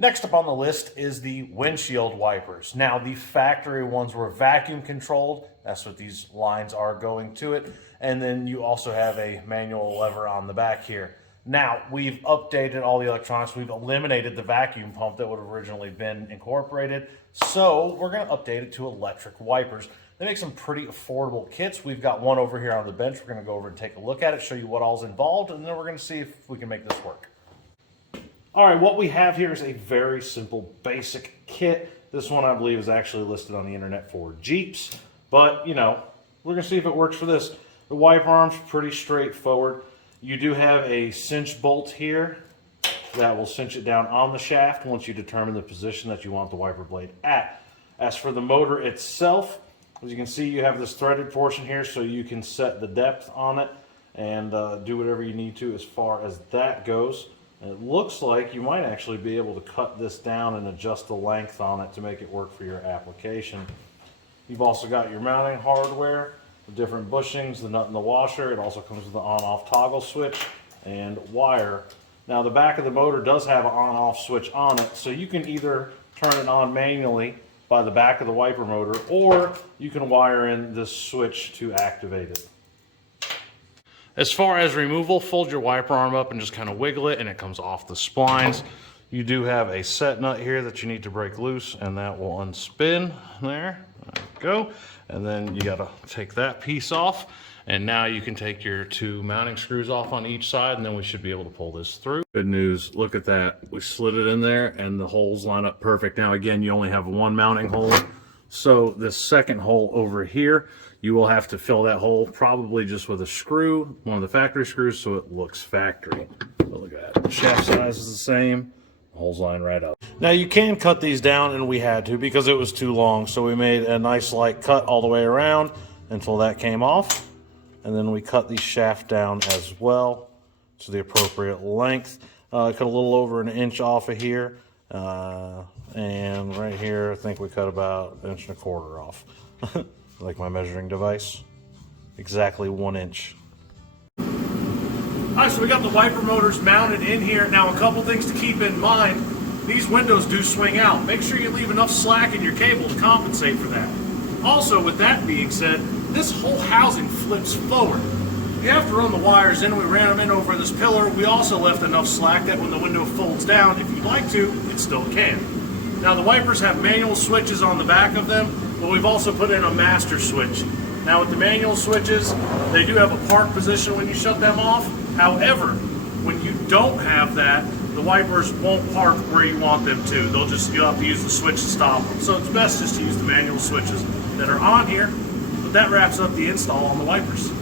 Next up on the list is the windshield wipers. Now, the factory ones were vacuum controlled. That's what these lines are going to it. And then you also have a manual lever on the back here. Now, we've updated all the electronics. We've eliminated the vacuum pump that would have originally been incorporated. So we're going to update it to electric wipers. They make some pretty affordable kits. We've got one over here on the bench. We're going to go over and take a look at it, show you what all's involved, and then we're going to see if we can make this work. All right, what we have here is a very simple, basic kit. This one, I believe, is actually listed on the internet for Jeeps. But, you know, we're going to see if it works for this. The wiper arm's pretty straightforward. You do have a cinch bolt here that will cinch it down on the shaft once you determine the position that you want the wiper blade at. As for the motor itself, as you can see, you have this threaded portion here so you can set the depth on it and do whatever you need to as far as that goes. And it looks like you might actually be able to cut this down and adjust the length on it to make it work for your application. You've also got your mounting hardware, the different bushings, the nut and the washer. It also comes with the on-off toggle switch and wire. Now the back of the motor does have an on-off switch on it, so you can either turn it on manually by the back of the wiper motor, or you can wire in this switch to activate it. As far as removal, fold your wiper arm up and just kind of wiggle it and it comes off the splines. You do have a set nut here that you need to break loose and that will unspin there. There you go. And then you got to take that piece off. And now you can take your two mounting screws off on each side and then we should be able to pull this through. Good news, look at that. We slid it in there and the holes line up perfect. Now again, you only have one mounting hole. So this second hole over here, you will have to fill that hole probably just with a screw, one of the factory screws, so it looks factory. But look at that. The shaft size is the same. The holes line right up. Now you can cut these down, and we had to because it was too long. So we made a nice light cut all the way around until that came off. And then we cut the shaft down as well to the appropriate length. I cut a little over an inch off of here. And right here, I think we cut about 1.25 inches off. Like my measuring device. Exactly 1 inch. All right, so we got the wiper motors mounted in here. Now, a couple things to keep in mind. These windows do swing out. Make sure you leave enough slack in your cable to compensate for that. Also, with that being said, this whole housing flips forward. You have to run the wires in. We ran them in over this pillar. We also left enough slack that when the window folds down, if you'd like to, it still can. Now, the wipers have manual switches on the back of them, but we've also put in a master switch. Now, with the manual switches, they do have a park position when you shut them off. However, when you don't have that, the wipers won't park where you want them to. You'll have to use the switch to stop them. So it's best just to use the manual switches that are on here. But that wraps up the install on the wipers.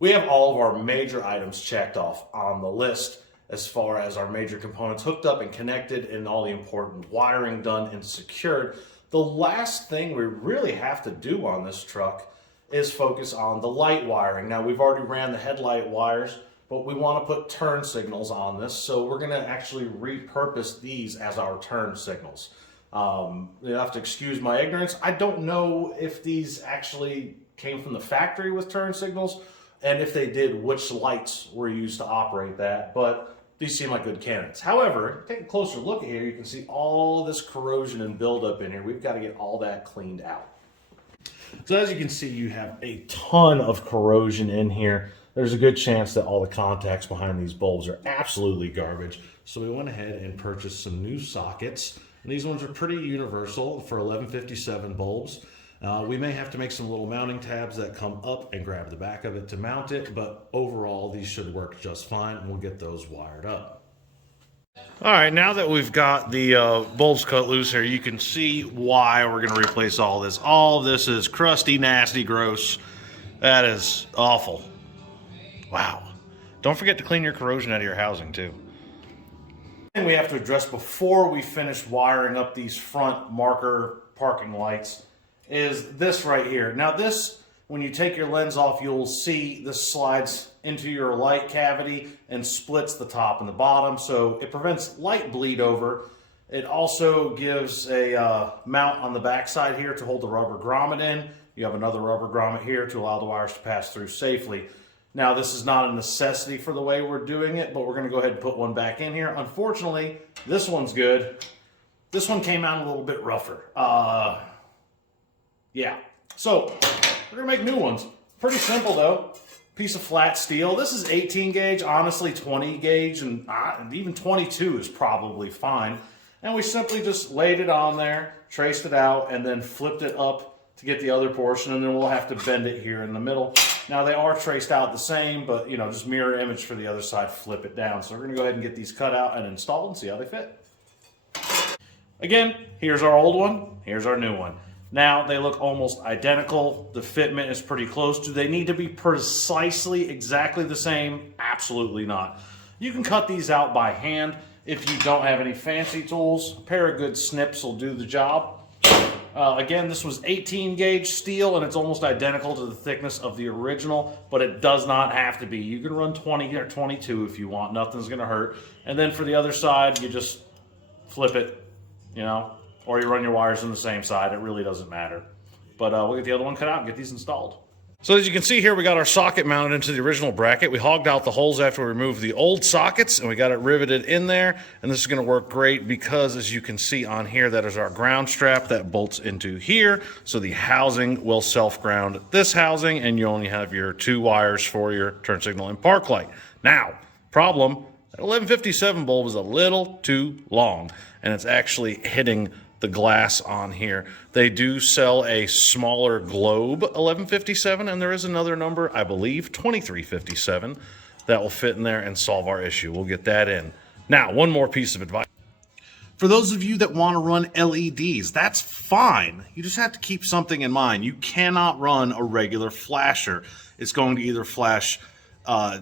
We have all of our major items checked off on the list as far as our major components hooked up and connected and all the important wiring done and secured. The last thing we really have to do on this truck is focus on the light wiring. Now, we've already ran the headlight wires, but we want to put turn signals on this, so we're going to actually repurpose these as our turn signals. You have to excuse my ignorance. I don't know if these actually came from the factory with turn signals, and if they did, which lights were used to operate that, but these seem like good candidates. However, take a closer look at here, you can see all this corrosion and buildup in here. We've got to get all that cleaned out. So as you can see, you have a ton of corrosion in here. There's a good chance that all the contacts behind these bulbs are absolutely garbage. So we went ahead and purchased some new sockets. And these ones are pretty universal for 1157 bulbs. We may have to make some little mounting tabs that come up and grab the back of it to mount it, but overall these should work just fine and we'll get those wired up. All right, now that we've got the bulbs cut loose here, you can see why we're going to replace all this. All of this is crusty, nasty, gross. That is awful. Wow. Don't forget to clean your corrosion out of your housing too. The thing we have to address before we finish wiring up these front marker parking lights is this right here. Now this, when you take your lens off, you'll see this slides into your light cavity and splits the top and the bottom, so it prevents light bleed over. It also gives a mount on the back side here to hold the rubber grommet in. You have another rubber grommet here to allow the wires to pass through safely. Now, this is not a necessity for the way we're doing it, but we're going to go ahead and put one back in here. Unfortunately, this one's good. This one came out a little bit rougher. Yeah. So, we're going to make new ones. Pretty simple, though. Piece of flat steel. This is 18 gauge. Honestly, 20 gauge and even 22 is probably fine. And we simply just laid it on there, traced it out, and then flipped it up to get the other portion, and then we'll have to bend it here in the middle. Now, they are traced out the same, but, you know, just mirror image for the other side, flip it down. So we're going to go ahead and get these cut out and installed and see how they fit. Again, here's our old one. Here's our new one. Now, they look almost identical. The fitment is pretty close. Do they need to be precisely exactly the same? Absolutely not. You can cut these out by hand if you don't have any fancy tools. A pair of good snips will do the job. Again, this was 18 gauge steel, and it's almost identical to the thickness of the original, but it does not have to be. You can run 20 or 22 if you want. Nothing's going to hurt. And then for the other side, you just flip it, you know, or you run your wires on the same side. It really doesn't matter. But we'll get the other one cut out and get these installed. So as you can see here, we got our socket mounted into the original bracket. We hogged out the holes after we removed the old sockets, and we got it riveted in there. And this is going to work great because, as you can see on here, that is our ground strap that bolts into here. So the housing will self-ground this housing, and you only have your 2 wires for your turn signal and park light. Now, problem, that 1157 bulb is a little too long, and it's actually hitting the glass on here. They do sell a smaller globe 1157, and there is another number, I believe 2357, that will fit in there and solve our issue. We'll get that in. Now, one more piece of advice. For those of you that want to run LEDs, that's fine. You just have to keep something in mind. You cannot run a regular flasher. It's going to either flash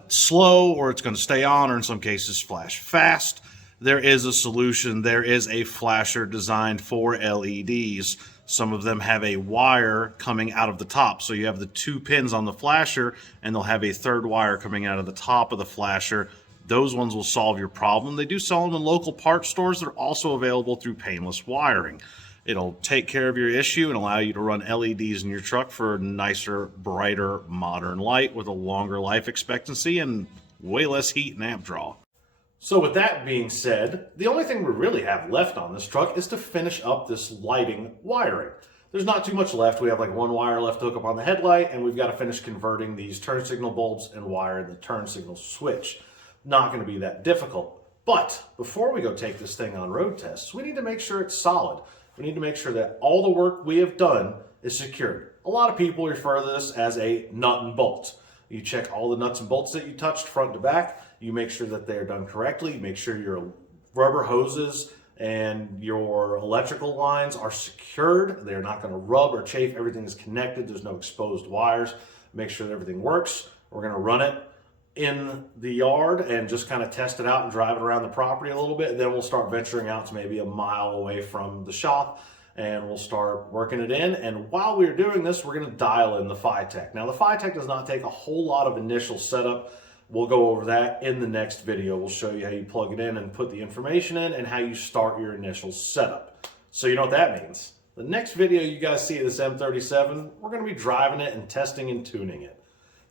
slow, or it's going to stay on, or in some cases flash fast. There is a solution. There is a flasher designed for LEDs. Some of them have a wire coming out of the top. So you have the 2 pins on the flasher, and they'll have a 3rd wire coming out of the top of the flasher. Those ones will solve your problem. They do sell them in local parts stores. They're also available through painless wiring. It'll take care of your issue and allow you to run LEDs in your truck for nicer, brighter, modern light with a longer life expectancy and way less heat and amp draw. So with that being said, the only thing we really have left on this truck is to finish up this lighting wiring. There's not too much left. We have like 1 wire left to hook up on the headlight, and we've got to finish converting these turn signal bulbs and wire the turn signal switch. Not going to be that difficult. But before we go take this thing on road tests, we need to make sure it's solid. We need to make sure that all the work we have done is secured. A lot of people refer to this as a nut and bolt. You check all the nuts and bolts that you touched front to back. You make sure that they're done correctly. You make sure your rubber hoses and your electrical lines are secured. They're not going to rub or chafe. Everything is connected. There's no exposed wires. Make sure that everything works. We're going to run it in the yard and just kind of test it out and drive it around the property a little bit. And then we'll start venturing out to maybe a mile away from the shop, and we'll start working it in. And while we're doing this, we're going to dial in the FiTech. Now, the FiTech does not take a whole lot of initial setup. We'll go over that in the next video. We'll show you how you plug it in and put the information in, and how you start your initial setup. So you know what that means. The next video you guys see of this M37, we're going to be driving it and testing and tuning it.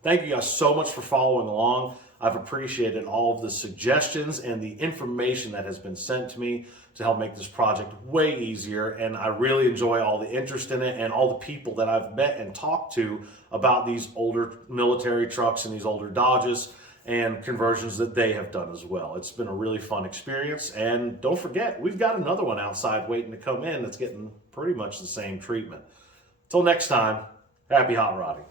Thank you guys so much for following along. I've appreciated all of the suggestions and the information that has been sent to me to help make this project way easier. And I really enjoy all the interest in it and all the people that I've met and talked to about these older military trucks and these older Dodges and conversions that they have done as well. It's been a really fun experience. And don't forget, we've got another one outside waiting to come in that's getting pretty much the same treatment. Till next time, happy hot rodding.